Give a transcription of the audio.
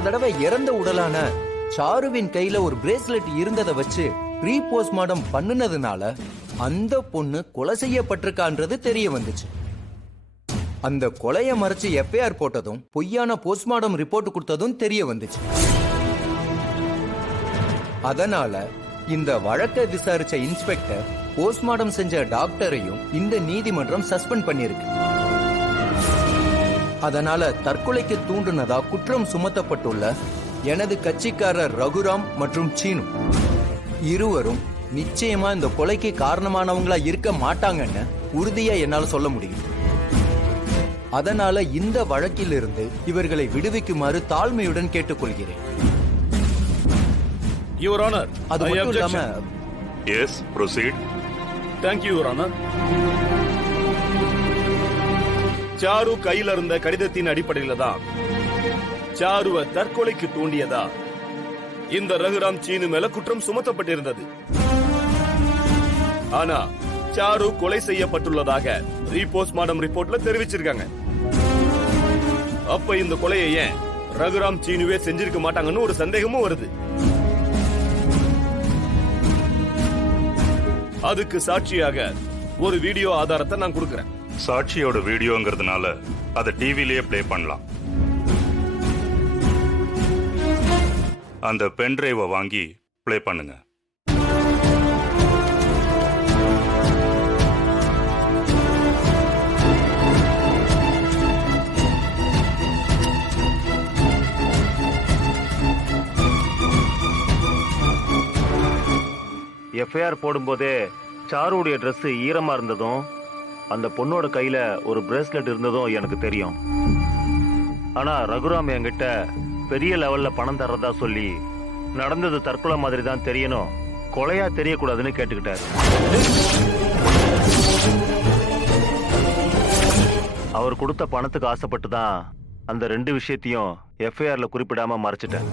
போன தடவை இறந்த உடலான சாருவின் கையில ஒரு பிரேஸ்லெட் இருந்ததை வச்சு ரீபோஸ்ட்மார்டம் பண்ணுனதுனால அந்த பொண்ணு கொலை செய்யப்பட்டிருக்கான்றது தெரிய வந்துச்சு. அந்த கொலையை மறைச்சு எஃப்ஐஆர் போட்டதும் பொய்யான போஸ்ட்மார்டம் ரிப்போர்ட் கொடுத்ததும் தெரிய வந்துச்சு. அதனால இந்த வழக்கை விசாரிச்ச இன்ஸ்பெக்டர் போஸ்ட்மார்டம் செஞ்ச டாக்டரையும் இந்த நீதிமன்றம் சஸ்பெண்ட் பண்ணிருக்கு. அதனால தற்கொலைக்கு தூண்டுனதா குற்றம் சுமத்தப்பட்டுள்ள எனது கட்சிக்காரர் ரகுராம் மற்றும் சீனு இருவரும் நிச்சயமா இந்த கொலைக்கு காரணமானவங்களா இருக்க மாட்டாங்கன்னு உறுதியா என்னால சொல்ல முடியும். அதனால இந்த வழக்கிலிருந்து இவர்களை விடுவிக்குமாறு தாழ்மையுடன் கேட்டுக்கொள்கிறேன். யுவர் ஆனர், அது மட்டும் இல்லாம yes proceed. Thank you your honour. Charu கையில இருந்த கடிதத்தின் அடிப்படையில தான் சாருவை தற்கொலைக்கு தூண்டியதா இந்த ரகுராம் சீனு மேல குற்றம் சுமத்தப்பட்டிருந்தது. ஆனா சாரு கொலை செய்யப்பட்டுள்ளதாக ரீபோஸ்ட்மார்டம் ரிப்போர்ட்ல தெரிவிச்சிருக்காங்க. அப்ப இந்த கொலையை ஏன் ரகுராம் சீனுவே செஞ்சிருக்க மாட்டாங்கன்னு ஒரு சந்தேகமும் வருது. அதுக்கு சாட்சியாக ஒரு வீடியோ ஆதாரத்தை நான் கொடுக்கிறேன். சாட்சியோட வீடியோங்கிறதுனால அதை டிவிலேயே பிளே பண்ணலாம். அந்த பென் டிரைவை வாங்கி பிளே பண்ணுங்க. எஃப்ஐஆர் போடும்போதே சாருடைய ட்ரெஸ் ஈரமா இருந்ததும் அந்த பொண்ணோட கையில ஒரு பிரேஸ்லெட் இருந்ததும் எனக்கு தெரியும். ஆனா ரகுராம் என்கிட்ட பெரிய லெவல்ல பணம் தர்றதா சொல்லி நடந்தது தற்கொலை மாதிரி தான் தெரியணும், கொலையா தெரியக்கூடாதுன்னு கேட்டுக்கிட்டாரு. அவர் கொடுத்த பணத்துக்கு ஆசைப்பட்டு தான் அந்த ரெண்டு விஷயத்தையும் எஃப்ஐஆர்ல குறிப்பிடாம மறைச்சிட்டேன்.